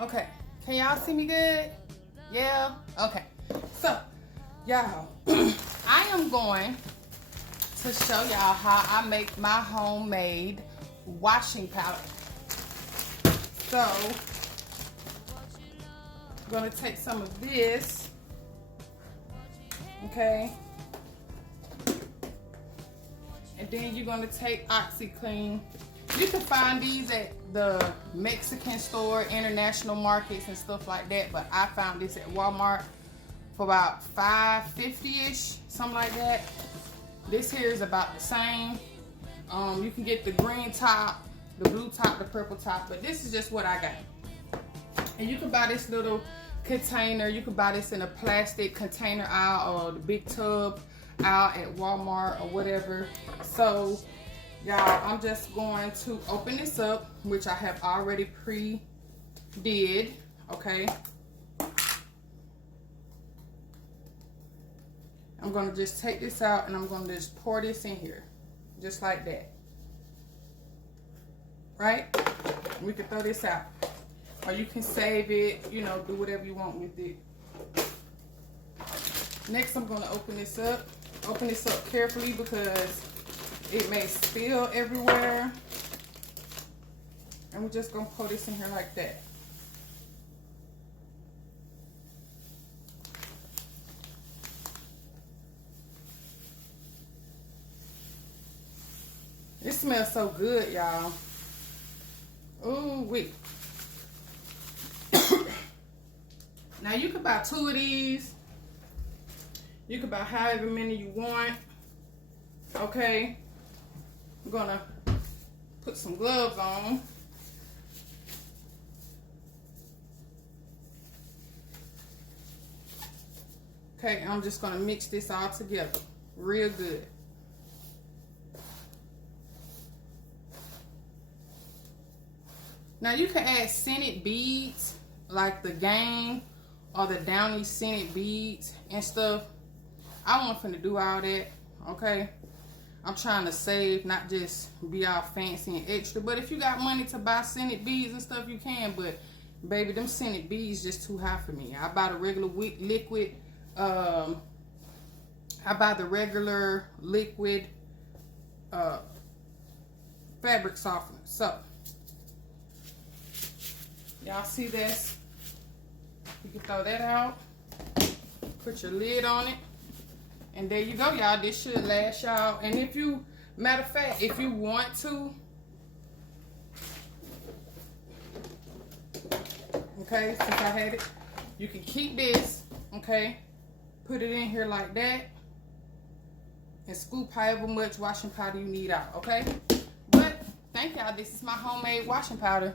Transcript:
Okay, can y'all see me good? Yeah? Okay. So, y'all, I am going to show y'all how I make my homemade washing powder. So, I'm going to take some of this, okay? And then you're going to take OxyClean. You can find these at the Mexican store, international markets and stuff like that, but I found this at Walmart for about $5.50-ish, something like that. This here is about the same. You can get the green top, the blue top, the purple top, but this is just what I got. And you can buy this little container. You can buy this in a plastic container aisle or the big tub aisle at Walmart or whatever. So, y'all, I'm just going to open this up, which I have already pre-did, okay? I'm going to just take this out and I'm going to just pour this in here, just like that. Right? We can throw this out. Or you can save it, you know, do whatever you want with it. Next, I'm going to open this up. Open this up carefully because it may spill everywhere. And we're just going to pour this in here like that. It smells so good, y'all. Ooh, wait. Now, you could buy 2 of these. You could buy however many you want. Okay. I'm going to put some gloves on. Okay, I'm just going to mix this all together real good. Now, you can add scented beads, like the Game or the Downy scented beads and stuff. I want to do all that, okay? I'm trying to save, not just be all fancy and extra. But if you got money to buy scented beads and stuff, you can. But, baby, them scented beads just too high for me. I buy the regular liquid. I buy the regular liquid fabric softener. So, y'all see this? You can throw that out. Put your lid on it. And there you go, y'all. This should last y'all. And if you, matter of fact, if you want to, okay, since I had it, you can keep this, okay, put it in here like that, and scoop however much washing powder you need out, okay? But, thank y'all. This is my homemade washing powder.